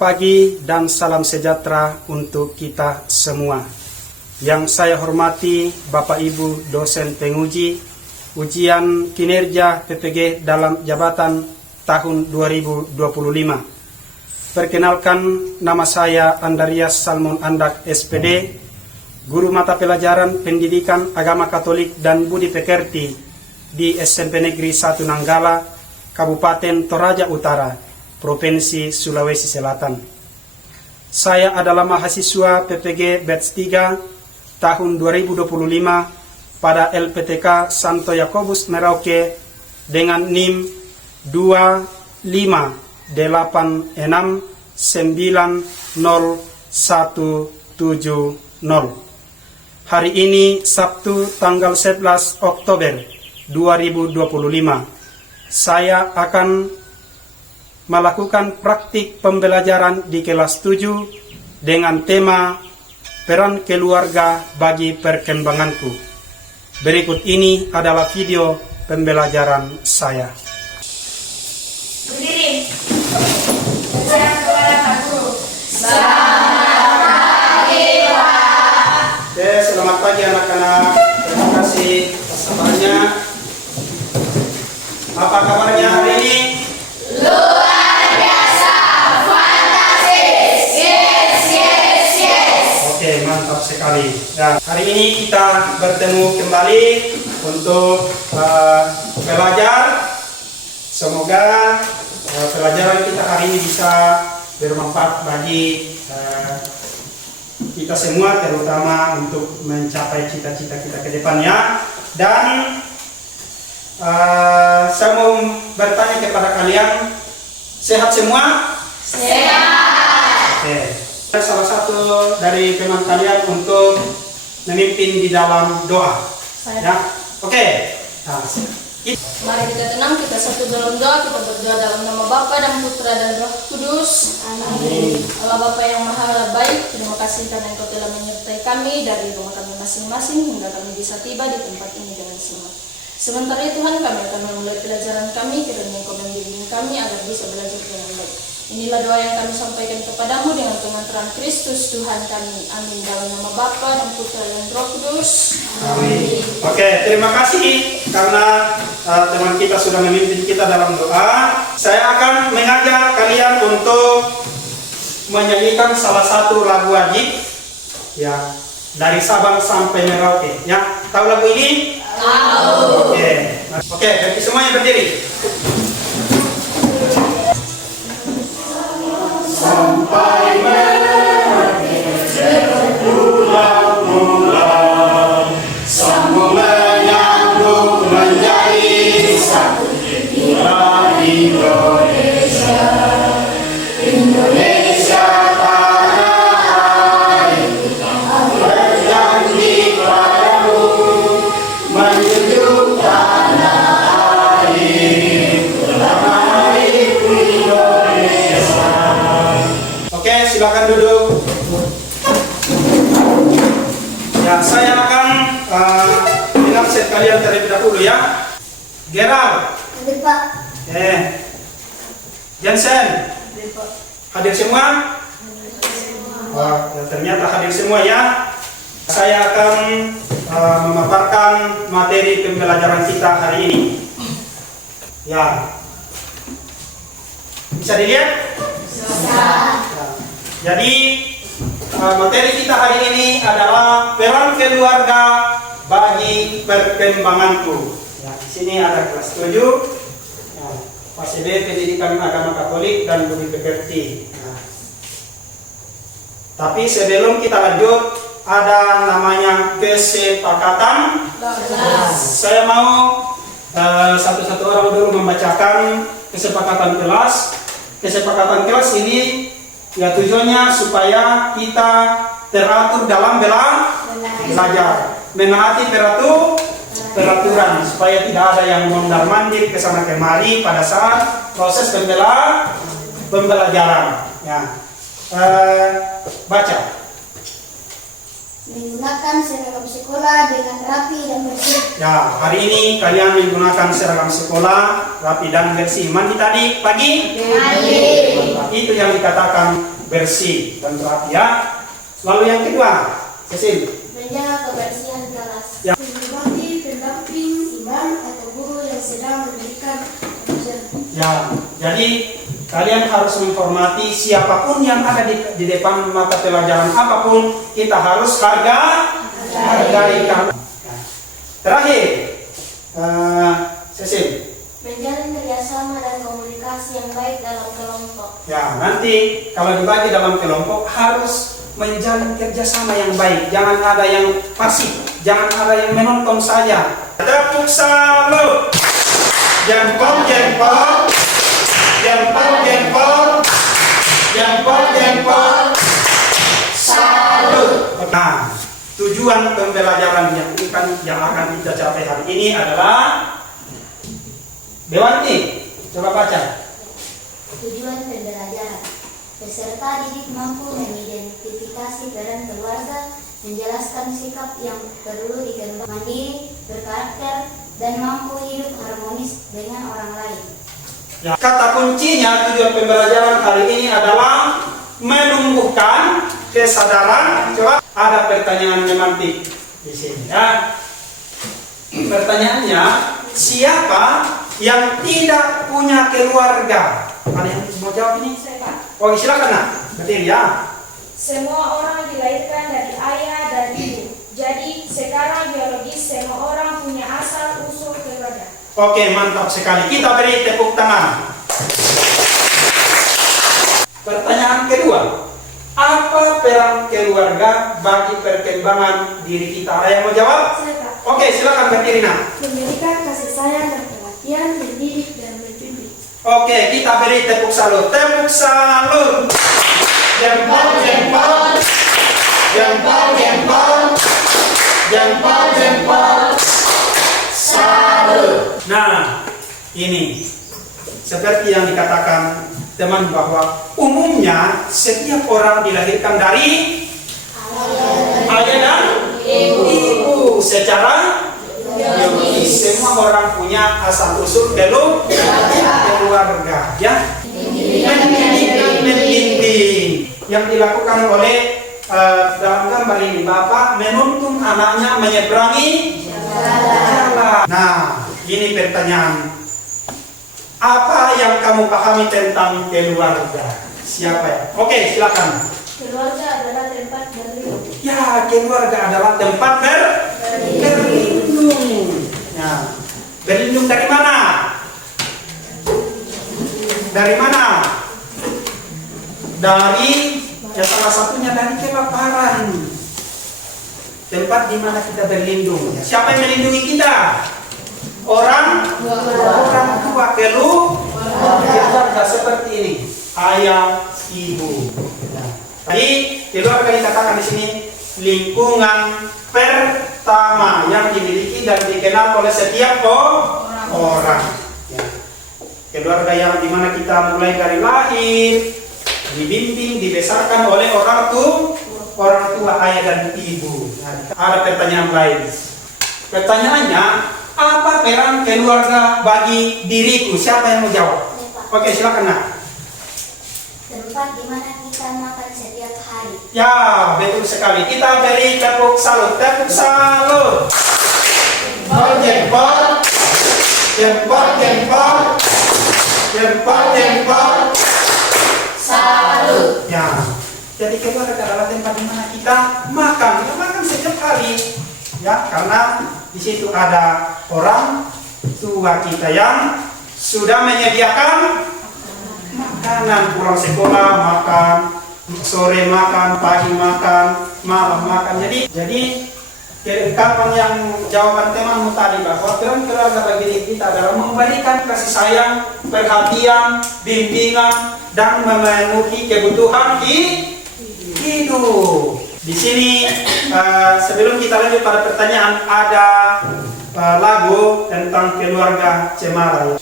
Selamat pagi dan salam sejahtera untuk kita semua. Yang saya hormati Bapak Ibu dosen penguji ujian kinerja PPG dalam jabatan tahun 2025. Perkenalkan, nama saya Andarias Salmon Andak SPD, guru mata pelajaran Pendidikan Agama Katolik dan Budi Pekerti di SMP Negeri 1 Nanggala, Kabupaten Toraja Utara, Provinsi Sulawesi Selatan. Saya adalah mahasiswa PPG Batch 3 tahun 2025 pada LPTK Santo Yakobus Merauke dengan NIM 258890170. Hari ini Sabtu tanggal 11 Oktober 2025. Saya akan melakukan praktik pembelajaran di kelas 7 dengan tema peran keluarga bagi perkembanganku. Berikut ini adalah video pembelajaran saya. Berdiri. Berserah kepada Pak Guru. Oke, selamat pagi anak-anak. Terima kasih atas sabarnya. Apa kabarnya hari ini? Luar biasa, fantastis. Yes. Oke, mantap sekali. Ya, hari ini kita bertemu kembali untuk belajar. Semoga pelajaran kita hari ini bisa bermanfaat bagi kita semua, terutama untuk mencapai cita-cita kita ke depannya. Dan saya mau bertanya kepada kalian, sehat semua? Sehat. Oke. Salah satu dari teman kalian untuk memimpin di dalam doa. Ya. Oke. Nah, Mari kita tenang, kita satu dalam doa, kita berdoa dalam nama Bapa dan Putra dan Roh Kudus. Amin. Allah Bapa yang Maha Baik, terima kasih karena Engkau telah menyertai kami dari rumah kami masing-masing hingga kami bisa tiba di tempat ini dengan selamat. Sementara itu Tuhan, kami akan memulai pelajaran kami, kiranya Engkau membimbing kami agar bisa belajar dengan baik. Inilah doa yang kami sampaikan kepadamu dengan pengantaran Kristus Tuhan kami. Amin. Dalam nama Bapa dan Putra dan Roh Kudus. Amin. Oke, terima kasih karena teman kita sudah memimpin kita dalam doa. Saya akan mengajak kalian untuk menyanyikan salah satu lagu wajib ya, dari Sabang sampai Merauke. Ya, tahu lagu ini? Tahu. Oke, jadi semuanya berdiri. Sampai Merauke berpulang-pulang, sambung menyambung menjadi satu kita Indonesia. Indonesia tanah airku, berjanji padamu menjunjung tanah air, tanah airku Indonesia. Oke, silakan duduk. Ya, saya akan mengabsen kalian terlebih dahulu ya. Gerald. Hadir Pak. Jensen. Hadir semua? Wah, ternyata hadir semua ya. Saya akan memaparkan materi pembelajaran kita hari ini. Ya. Bisa dilihat? Bisa. Jadi materi kita hari ini adalah peran keluarga bagi perkembanganku. Ya, di sini ada kelas 7. Ya, PASB Pendidikan Agama Katolik dan Budi Pekerti. Ya. Tapi sebelum kita lanjut, ada namanya kesepakatan. Saya mau satu-satu orang dulu membacakan kesepakatan kelas. Kesepakatan kelas ini ya tujuannya supaya kita teratur dalam belajar, menaati peraturan supaya tidak ada yang mondar-mandir ke sana kemari pada saat proses pembelajaran. Ya, baca. Menggunakan seragam sekolah dengan rapi dan bersih. Ya, hari ini kalian menggunakan seragam sekolah rapi dan bersih. Mandi tadi pagi? Pagi. Itu yang dikatakan bersih dan rapi ya. Lalu yang kedua, Cecil. Menjaga kebersihan kelas. Ya. Menghormati pendamping, imam, atau guru yang sedang memberikan ujian. Ya, jadi kalian harus menghormati siapapun yang ada di depan mata pelajaran apapun, kita harus hargai kamu. Terakhir, Cecil. Menjalin kerjasama dan komunikasi yang baik dalam kelompok. Ya, nanti kalau dibagi dalam kelompok harus menjalin kerjasama yang baik. Jangan ada yang pasif, jangan ada yang menonton saja. Tepuk salut. Jempol, jempol. Jempol, jempol. Jempol, jempol. Salut. Nah, tujuan pembelajaran yang akan kita capai hari ini adalah Dewanti, coba baca. Tujuan pembelajaran. Peserta didik mampu mengidentifikasi peran keluarga, menjelaskan sikap yang perlu dikembangkan, mandiri, berkarakter, dan mampu hidup harmonis dengan orang lain. Ya. Kata kuncinya tujuan pembelajaran hari ini adalah menumbuhkan kesadaran. Coba ada pertanyaan memantik di sini ya. Pertanyaannya, siapa yang tidak punya keluarga? Ada yang mau jawab ini? Saya, Pak. Oke, silakan nak. Betul ya. Semua orang dilahirkan dari ayah dan ibu. Jadi sekarang biologis semua orang punya asal usul keluarga. Oke, mantap sekali. Kita beri tepuk tangan. Pertanyaan kedua, apa peran keluarga bagi perkembangan diri kita? Ada yang mau jawab? Saya, Pak. Oke, silakan Mbak Tirina. Memberikan kasih sayang dan perhatian, mendidik dan membimbing. Oke, kita beri tepuk salut. Tepuk salut. Jempol, jempol. Jempol, jempol. Jempol, jempol. Salut. Nah, ini seperti yang dikatakan teman bahwa umumnya setiap orang dilahirkan dari ayah dan ibu secara biologis. Semua orang punya asal usul keluarga ya. Membimbing yang dilakukan oleh dalam gambar ini, bapak menuntun anaknya menyeberangi jalan. Nah, ini pertanyaan, apa yang kamu pahami tentang keluarga? Siapa ya? Oke, silakan. Keluarga adalah tempat berlindung. Ya, keluarga adalah tempat berlindung. Ya. Berlindung dari mana? Dari mana? Dari, ya salah satunya dari kelaparan. Tempat di mana kita berlindung. Siapa yang melindungi kita? Orang tua, keluarga seperti ini. Ayah, ibu. Jadi keluarga dikatakan di sini lingkungan pertama yang dimiliki dan dikenal oleh setiap orang. Ya. Keluarga yang dimana kita mulai dari lahir, dibimbing, dibesarkan oleh orang tua, ayah dan ibu. Nah, ada pertanyaan lain. Pertanyaannya, apa peran keluarga bagi diriku? Siapa yang mau jawab? Oke, silakan nak. Tempat di mana kita makan setiap hari. Ya, betul sekali. Kita beri tepuk salut. Tepuk salut. Jempol, jempol. Jempol, jempol. Jempol, jempol. Salut. Ya. Jadi keluarga adalah tempat di mana kita makan. Kita makan setiap hari. Ya, karena di situ ada orang tua kita yang sudah menyediakan makanan, pulang sekolah makan, sore makan, pagi makan, malam makan. Jadi kelengkapan yang jawaban temanmu tadi bahwa peran keluarga bagi diri kita adalah memberikan kasih sayang, perhatian, bimbingan, dan memenuhi kebutuhan hidup. Di sini sebelum kita lanjut pada pertanyaan, ada lagu tentang keluarga cemara.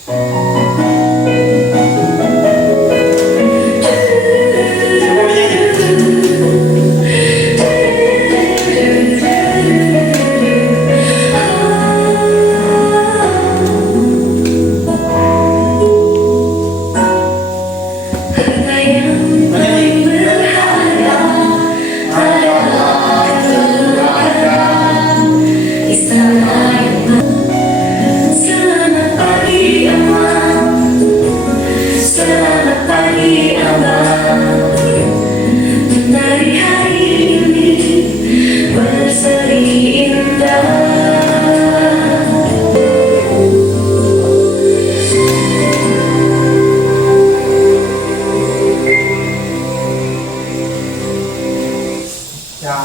Ya.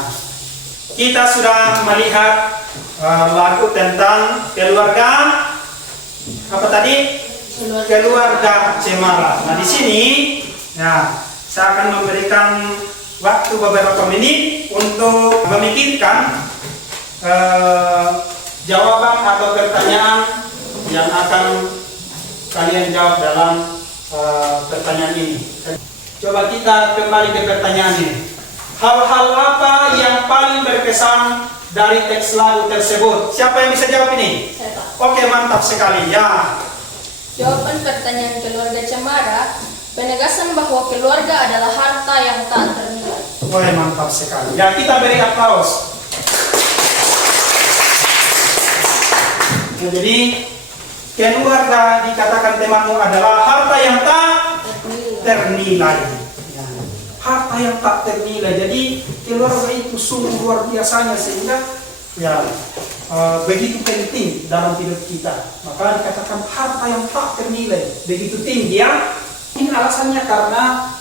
Kita sudah melihat lagu tentang keluarga apa tadi? Keluarga Cemara. Nah, di sini ya, saya akan memberikan waktu beberapa menit untuk memikirkan jawaban atau pertanyaan yang akan kalian jawab dalam pertanyaan ini. Coba kita kembali ke pertanyaan ini. Hal-hal apa yang paling berkesan dari teks lagu tersebut? Siapa yang bisa jawab ini? Saya, Pak. Oke, mantap sekali ya. Jawaban pertanyaan keluarga Cemara, penegasan bahwa keluarga adalah harta yang tak ternilai. Wah, mantap sekali. Ya, kita beri aplaus. Ya, jadi keluarga dikatakan temanmu adalah harta yang tak ternilai. Ya, harta yang tak ternilai. Jadi keluarga itu sungguh luar biasanya sehingga ya begitu penting dalam hidup kita. Maka dikatakan harta yang tak ternilai, begitu tinggi ya. Ini alasannya karena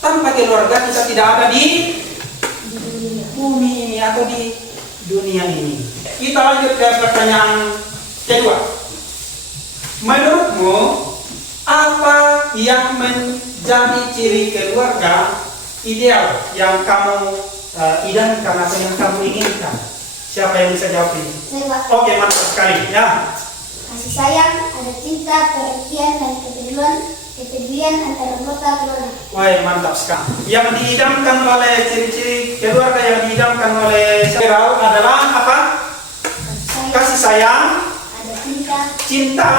tanpa keluarga kita tidak ada di bumi ini atau di dunia ini. Kita lanjut ke pertanyaan kedua. Menurutmu apa yang menjadi ciri keluarga ideal yang kamu idamkan atau yang kamu inginkan? Siapa yang bisa jawab ini? Saya, Pak. Oke, mantap sekali ya. Kasih sayang, ada cinta, perhatian, dan kepedulian antara anggota keluarga. Wah, mantap sekali. Yang diidamkan oleh ciri-ciri keluarga yang diidamkan oleh Syirau adalah apa? Kasih sayang, ada cinta, cinta,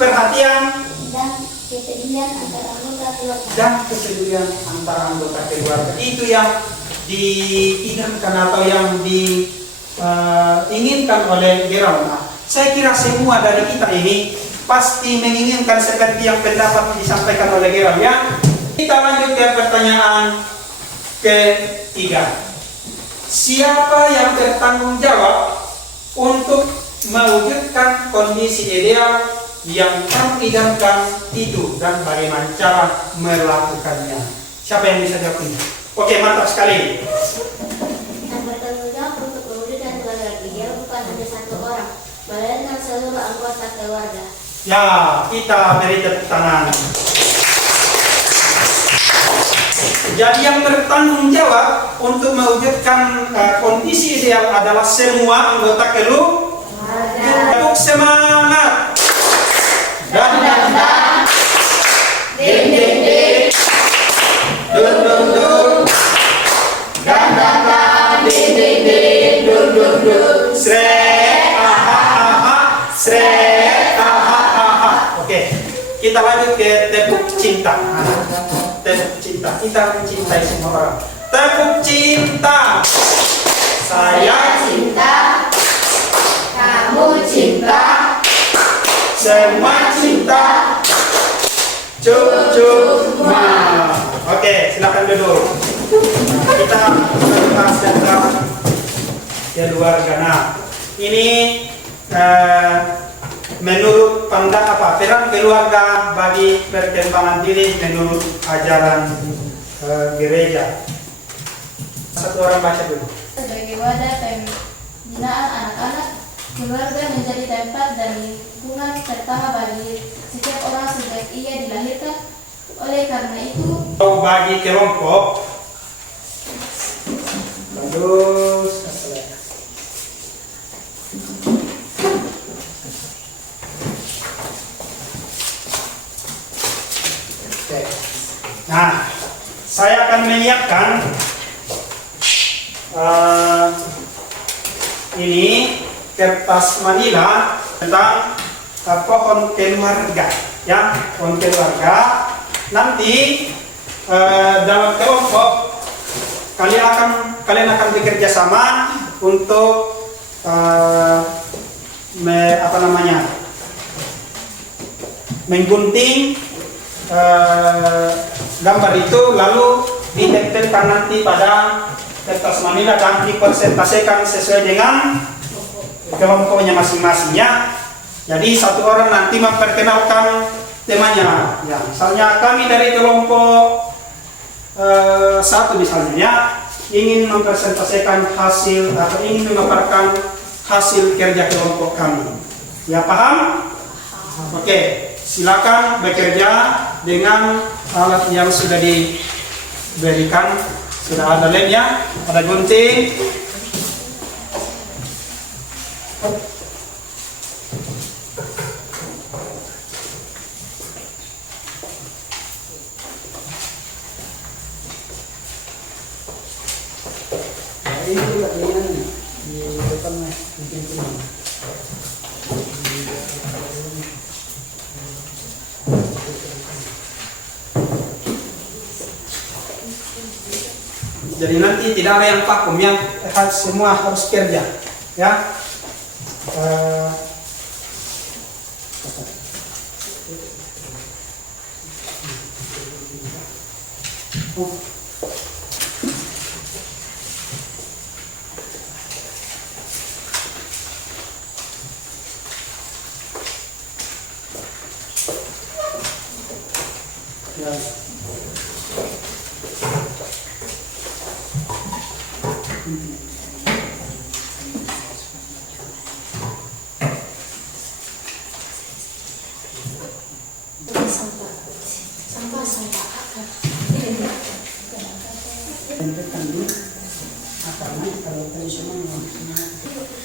perhatian, dan kepedulian antara anggota keluarga. dan kepedulian antara anggota keluarga. Itu yang diidamkan atau yang diinginkan oleh Gerald. Nah, saya kira semua dari kita ini pasti menginginkan seperti yang pendapat disampaikan oleh Gerald ya. Kita lanjut ke pertanyaan ketiga. Siapa yang bertanggung jawab untuk mewujudkan kondisi ideal yang kamu idamkan itu dan bagaimana cara melakukannya? Siapa yang bisa jawab ini? Oke, mantap sekali. Yang bertanggung jawab untuk mewujudkan keluarga ideal bukan hanya satu orang, melainkan seluruh anggota keluarga. Ya, kita beri tepuk tangan. Jadi yang bertanggung jawab untuk mewujudkan kondisi ideal adalah semua anggota keluarga. Tepuk semangat. Dan ding ding ding. Dun dun dun. Dan ding ding ding. Dun dun dun. Srek aha aha. Srek aha aha. Oke, kita lanjut ke tepuk cinta. Tepuk cinta. Kita mencintai semua orang. Tepuk cinta. Saya Cinta, kamu cinta, semua cinta. Cup Oke, silakan duduk. Kita bahas tentang keluarga. Nah, ini menurut pandang apa? Peran keluarga bagi perkembangan diri menurut ajaran gereja. Satu orang baca dulu. Sebagai wadah pembinaan anak-anak, keluarga menjadi tempat dan lingkungan pertama bagi setiap orang sejak ia dilahirkan. Oleh karena itu, Bagi kelompok, terus oke. Nah, saya akan menyiapkan ini kertas manila tentang pohon keluarga, ya, pohon keluarga. Nanti dalam kelompok kalian akan bekerja sama untuk menggunting gambar itu, lalu ditempelkan nanti pada kertas manila dan dipresentasikan sesuai dengan kelompoknya masing-masing ya. Jadi satu orang nanti memperkenalkan temanya. Ya, misalnya kami dari kelompok satu misalnya ya, ingin mempresentasikan hasil atau ingin memaparkan hasil kerja kelompok kami. Ya, paham? Oke, silakan bekerja dengan alat yang sudah diberikan. Sudah ada lemnya, ada gunting. Ini juga di depannya, jadi nanti tidak ada yang vakum, yang semua harus kerja, ya. Ya.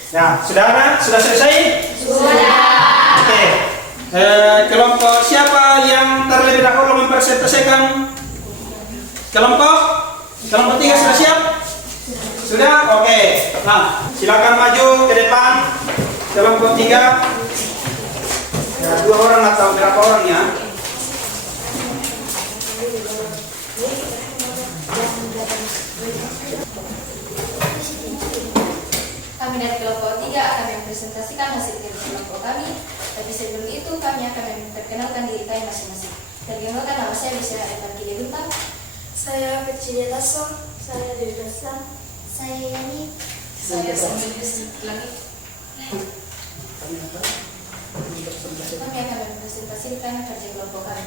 Ya, sudah ada? Sudah selesai? Sudah. Oke. Kelompok siapa yang terlebih dahulu mempresentasikan? Kelompok 3 sudah siap? Sudah? Oke. Nah, silakan maju ke depan. Kelompok 3. Ya, 2 orang atau berapa orang ya? Kami dari kelompok 3 akan mempresentasikan hasil kerja kelompok kami. Tapi sebelum itu kami akan memperkenalkan diri kami masing-masing. Perkenalkan, nama saya Bisa Evan Kideruntang. Saya Percilia Tasso, saya Dewi Raslan, Saya Yani. Saya sambil langit. Kami akan mempresentasikan kerja kelompok kami.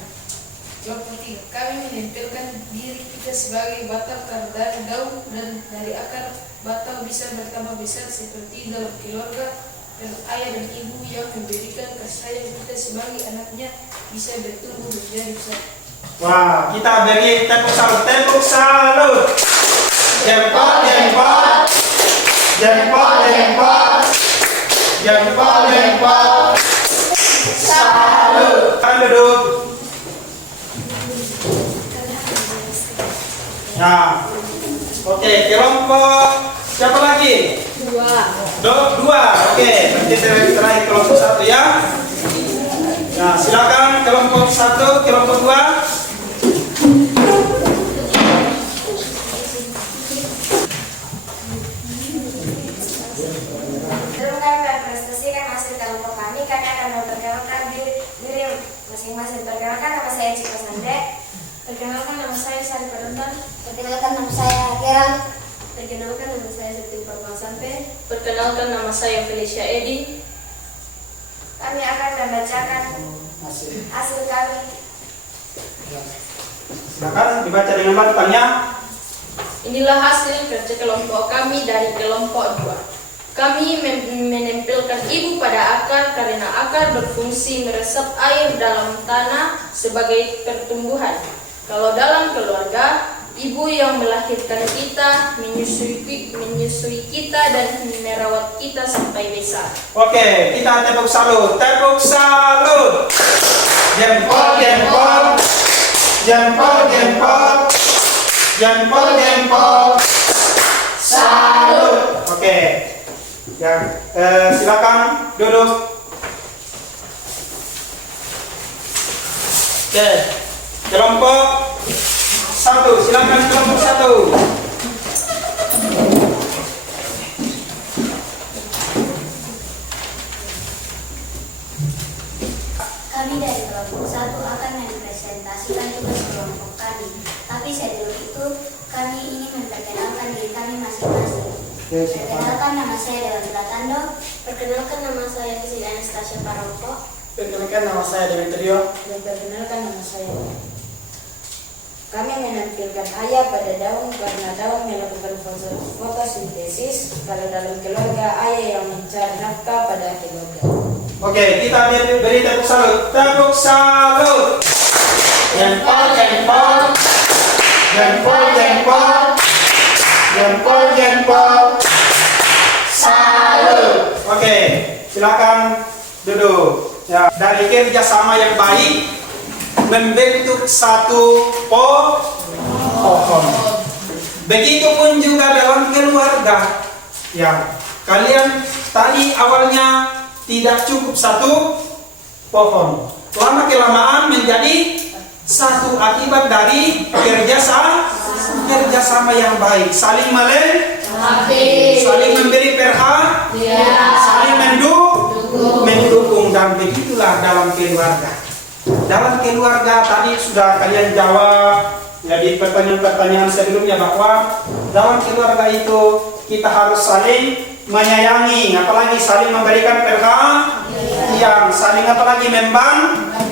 Kelompok 3, kami menempelkan diri kita sebagai batang dari daun dan dari akar batang bisa bertambah besar seperti dalam keluarga, dan ayah dan ibu yang memberikan kasih sayang kita sebagai anaknya bisa bertumbuh menjadi besar. Wah, kita beri tepuk salut, tepuk salut. Jempol, jempol. Jempol, jempol. Jempol, jempol. Salut. Kalian duduk. Nah, oke, kelompok siapa lagi? 2. Oke, nanti terakhir kelompok 1 ya. Nah, silakan kelompok 1, kelompok 2. Sebelum kami mempresentasikan hasil kelompok kami akan memperkenalkan diri masing-masing. Perkenalkan, nama saya Cika Sande. Perkenalkan, nama saya Sari Padontan. Perkenalkan, nama saya Gerald. Perkenalkan, nama saya Septi Purwal Sampe. Perkenalkan, nama saya Felicia Edi. Kami akan membacakan hasil kami. Silakan dibaca dengan lantangnya. Inilah hasil kerja kelompok kami dari kelompok 2. Kami menempelkan ibu pada akar karena akar berfungsi meresap air dalam tanah sebagai pertumbuhan. Kalau dalam keluarga, ibu yang melahirkan kita, menyusui kita dan merawat kita sampai besar. Oke, kita tepuk salut. Tepuk salut. Jempol, jempol. Jempol, jempol. Jempol, jempol. Salut. Oke. Ya, silakan duduk. Oke. Kelompok 1, silakan kelompok 1. Kami dari kelompok 1 akan mempresentasikan tugas kelompok kami. Tapi sebelum itu, kami ingin memperkenalkan diri kami masing-masing. Perkenalkan, nama saya Dewan Pratando. Perkenalkan, nama saya Kisih Anastasia Parompo. Perkenalkan, nama saya Demetrio. Dan perkenalkan, nama saya. Kami menampilkan ayah pada daun karena daun melakukan fotosintesis. Kalau dalam keluarga, ayah yang mencari nafkah pada keluarga. Oke, kita beri tepuk salut. Tepuk salut. Jempol, jempol. Jempol, jempol. Jempol, jempol. Salut. Oke, silakan duduk. Ya, dari kerjasama yang baik membentuk satu pohon. Begitupun juga dalam keluarga. Ya, kalian tadi awalnya tidak cukup satu pohon. Lama kelamaan menjadi satu akibat dari kerjasama yang baik. Saling saling memberi saling mendukung, dan begitulah dalam keluarga. Dalam keluarga tadi sudah kalian jawab ya di pertanyaan-pertanyaan sebelumnya bahwa dalam keluarga itu kita harus saling menyayangi, apalagi saling memberikan perhatian, saling apalagi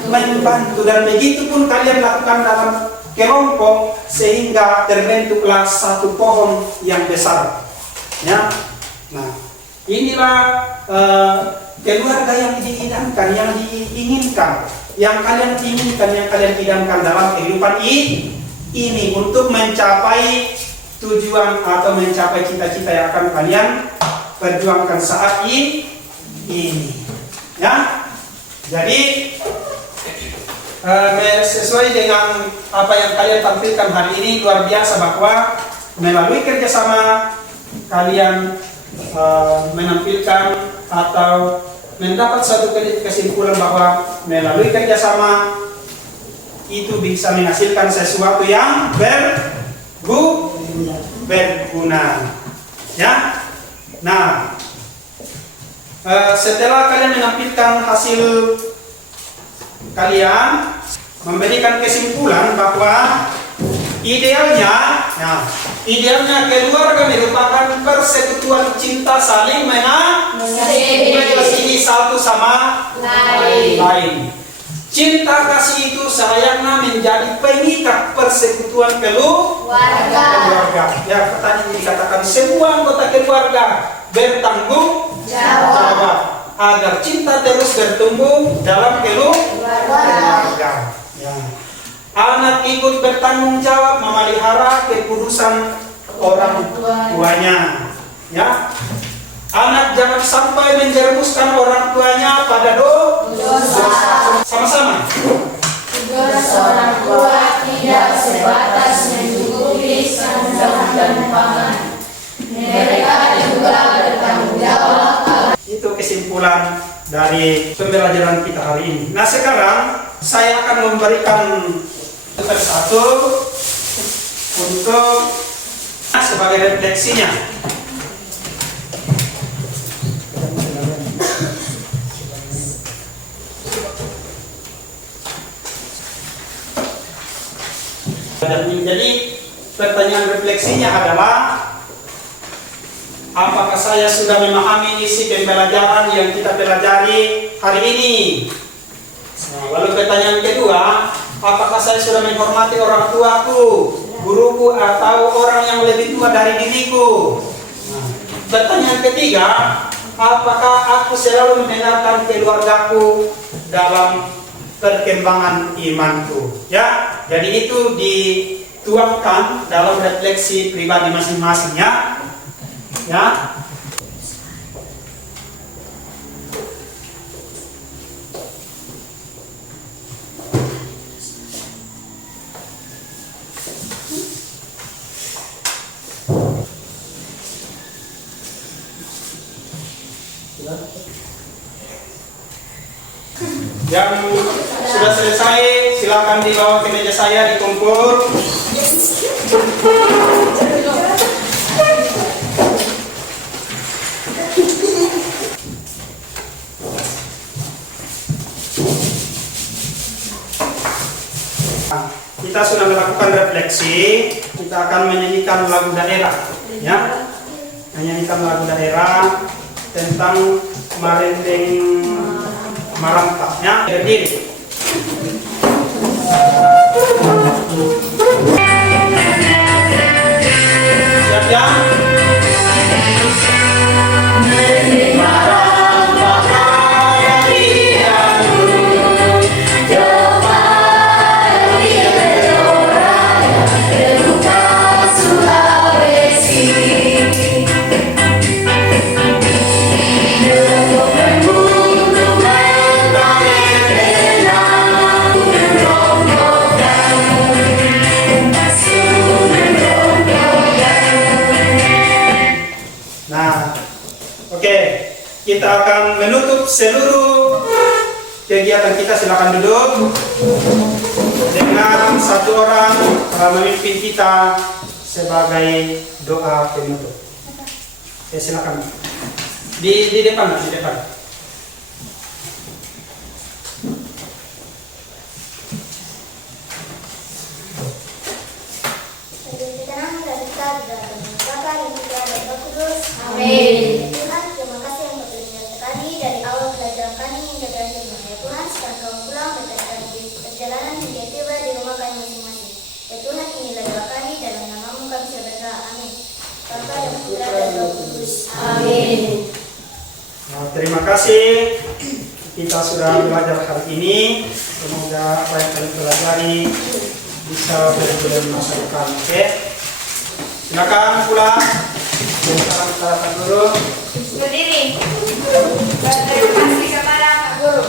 membantu, dan begitu pun kalian lakukan dalam kelompok sehingga terbentuklah satu pohon yang besar. Ya, nah inilah keluarga yang diidamkan, yang diinginkan, yang kalian inginkan, yang kalian idamkan dalam kehidupan ini untuk mencapai tujuan atau mencapai cita-cita yang akan kalian perjuangkan saat ini. Ya, jadi sesuai dengan apa yang kalian tampilkan hari ini, luar biasa bahwa melalui kerjasama kalian menampilkan atau mendapat satu kesimpulan bahwa melalui kerjasama itu bisa menghasilkan sesuatu yang berguna. Ya, nah setelah kalian menampilkan hasil kalian memberikan kesimpulan bahwa idealnya keluarga merupakan persekutuan cinta saling mengasihi satu sama lain. Cinta kasih itu sayangnya menjadi pengikat persekutuan keluarga. Ya, tadi dikatakan semua anggota keluarga bertanggung jawab agar cinta terus bertumbuh dalam keluarga. Ya. Anak ikut bertanggung jawab memelihara kekudusan orang tuanya. Ya. Anak jangan sampai menjerumuskan orang tuanya pada dosa. Sama-sama. Tugas orang tua tidak sebatas mencukupi sandang dan pangan. Mereka juga bertanggung jawab. Itu kesimpulan dari pembelajaran kita hari ini. Nah, sekarang saya akan memberikan satu untuk sebagai refleksinya. Jadi pertanyaan refleksinya adalah, apakah saya sudah memahami isi pembelajaran yang kita pelajari hari ini? Nah, lalu pertanyaan kedua, apakah saya sudah menghormati orang tuaku, guruku, atau orang yang lebih tua dari diriku? Nah, pertanyaan ketiga, apakah aku selalu mendengarkan keluargaku dalam perkembangan imanku? Ya, jadi itu dituangkan dalam refleksi pribadi masing-masing, ya. Ya. Yang sudah selesai silakan dibawa ke meja saya, dikumpul. Kita sudah melakukan refleksi, kita akan menyanyikan lagu daerah, ya. Menyanyikan lagu daerah tentang Marendeng Marantapnya. Berdiri. Siap ya? kita akan menutup seluruh kegiatan kita. Silakan duduk dengan satu orang memimpin kita sebagai doa penutup. Silakan di depan, di depan. Amin. Tuhan, terima kasih yang berlindung kami dari awal pelajaran kami hingga berakhir. Ya Tuhan, setelah kami pulang berkaitan di perjalanan hingga tiba di rumah kami masing-masing. Ya Tuhan, inilah doa kami, dalam namamu kami berdoa. Amin. Bapa dan Putra dan Roh Kudus. Amin. Nah, terima kasih kita sudah belajar hari ini. Semoga apa yang kami pelajari bisa benar-benar masa depan. Oke, silakan pulang. Sekarang kita akan dulu. Berdiri. Berterima kasih kepada Pak Guru.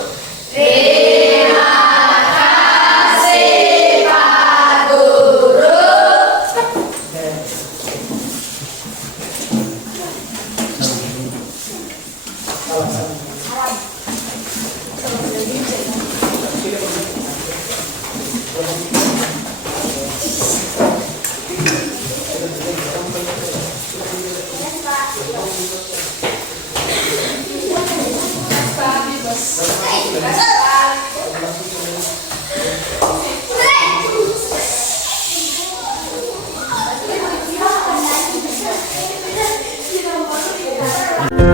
Amin.